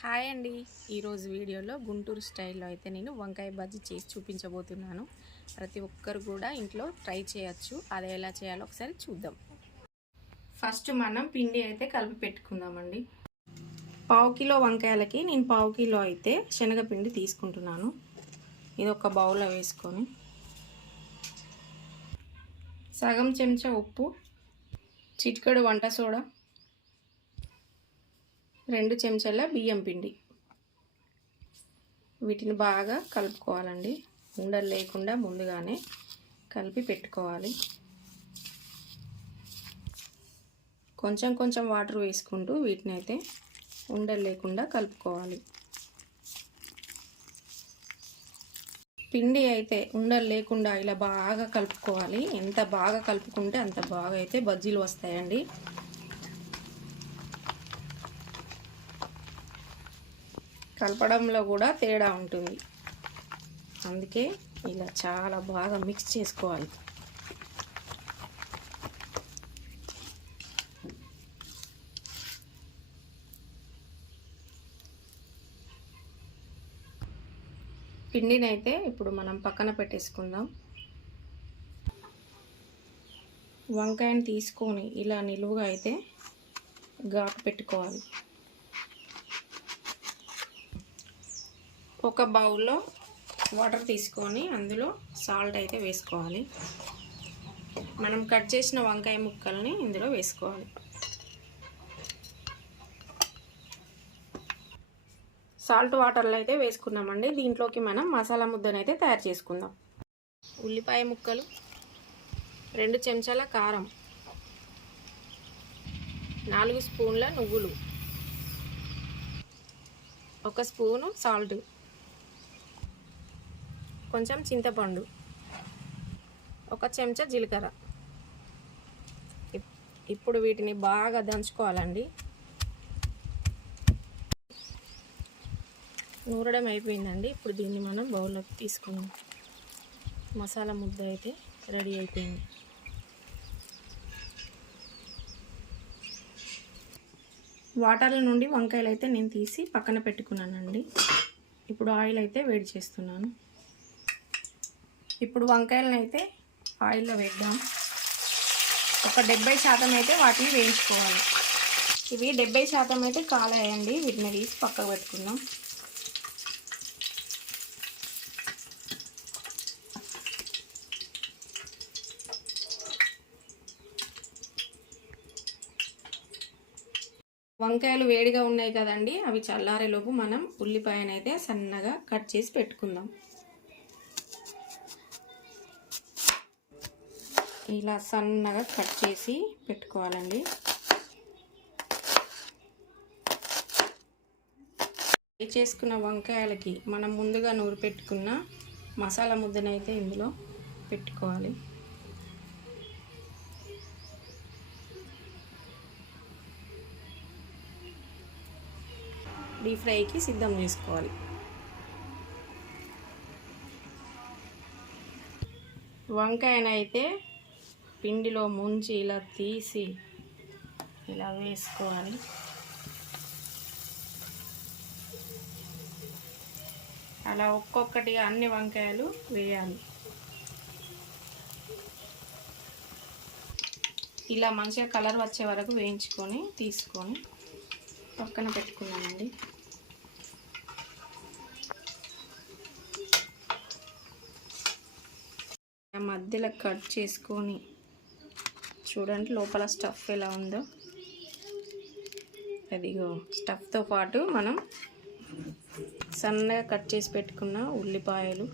Hi అండి. ఈరోజు వీడియోలో గుంటూరు స్టైల్లో అయితే నేను వంకాయ బజ్జీ చేసి చూపించబోతున్నాను. ప్రతి ఒక్కరు కూడా ఇంట్లో ట్రై చేయొచ్చు. అది ఎలా చేయాలో ఒకసారి చూద్దాం. ఫస్ట్ మనం పిండి అయితే కలిపి పెట్టుకుందామండి. పావు కిలో వంకాయలకి నేను పావు కిలో అయితే శనగపిండి తీసుకుంటున్నాను. ఇది ఒక బౌల్లో వేసుకొని. సగం చెంచా ఉప్పు చిటికెడు వంట సోడా రెండు చెంచాల బియ్యం పిండి. వీటిని బాగా కలుపుకోవాలండి. ఉండలు లేకుండా ముందుగానే కలిపి పెట్టుకోవాలి. కొంచెం కొంచెం వాటర్ వేసుకుంటూ వీటిని అయితే ఉండలు లేకుండా కలుపుకోవాలి. పిండి అయితే ఉండలు లేకుండా ఇలా బాగా కలుపుకోవాలి. ఎంత బాగా కలుపుకుంటే అంత బాగా అయితే బజ్జీలు వస్తాయండి. కలపడంలో కూడా తేడా ఉంటుంది. అందుకే ఇలా చాలా బాగా మిక్స్ చేసుకోవాలి. పిండినైతే ఇప్పుడు మనం పక్కన పెట్టేసుకుందాం. వంకాయని తీసుకొని ఇలా నిలువుగా అయితే ఘాటు పెట్టుకోవాలి. ఒక బౌల్లో వాటర్ తీసుకొని అందులో సాల్ట్ అయితే వేసుకోవాలి. మనం కట్ చేసిన వంకాయ ముక్కల్ని ఇందులో వేసుకోవాలి. సాల్ట్ వాటర్లో అయితే వేసుకున్నామండి. దీంట్లోకి మనం మసాలా ముద్దనైతే తయారు చేసుకుందాం. ఉల్లిపాయ ముక్కలు రెండు చెంచాల కారం నాలుగు స్పూన్ల నువ్వులు ఒక స్పూను సాల్ట్. కొంచెం చింతపండు ఒక చెంచా జీలకర్ర. ఇప్పుడు వీటిని బాగా దంచుకోవాలండి. నూరడం అయిపోయిందండి. ఇప్పుడు దీన్ని మనం బౌల్లోకి తీసుకుందాం. మసాలా ముద్ద అయితే రెడీ అయిపోయింది. వాటర్ల నుండి వంకాయలు అయితే నేను తీసి పక్కన పెట్టుకున్నానండి. ఇప్పుడు ఆయిల్ అయితే వేడి చేస్తున్నాను. ఇప్పుడు వంకాయలను అయితే ఆయిల్లో వేద్దాం. ఒక డెబ్బై శాతం అయితే వాటిని వేయించుకోవాలి. ఇవి డెబ్బై శాతం అయితే కాలేయండి. వీటిని తీసి పక్కకు పెట్టుకుందాం. వంకాయలు వేడిగా ఉన్నాయి కదండి అవి చల్లారేలోపు మనం ఉల్లిపాయనైతే సన్నగా కట్ చేసి పెట్టుకుందాం. ఇలా సన్నగా కట్ చేసి పెట్టుకోవాలండి. ఫ్రై చేసుకున్న వంకాయలకి మనం ముందుగా నూరు పెట్టుకున్న మసాలా ముద్దనైతే ఇందులో పెట్టుకోవాలి. డీప్ ఫ్రైకి సిద్ధం చేసుకోవాలి. వంకాయనైతే పిండిలో ముంచి ఇలా తీసి ఇలా వేసుకోవాలి. అలా ఒక్కొక్కటిగా అన్ని వంకాయలు వేయాలి. ఇలా మంచిగా కలర్ వచ్చే వరకు వేయించుకొని తీసుకొని పక్కన పెట్టుకున్నానండి. మధ్యలో కట్ చేసుకొని చూడండి లోపల స్టఫ్ ఎలా ఉందో. అదిగో స్టఫ్తో పాటు మనం సన్నగా కట్ చేసి పెట్టుకున్న ఉల్లిపాయలు.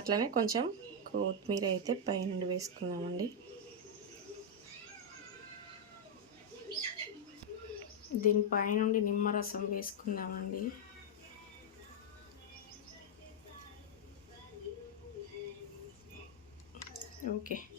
అట్లనే కొంచెం కొత్తిమీర అయితే పైనుండి వేసుకున్నామండి దీని పైనుండి నిమ్మరసం వేసుకుందామండి. okay.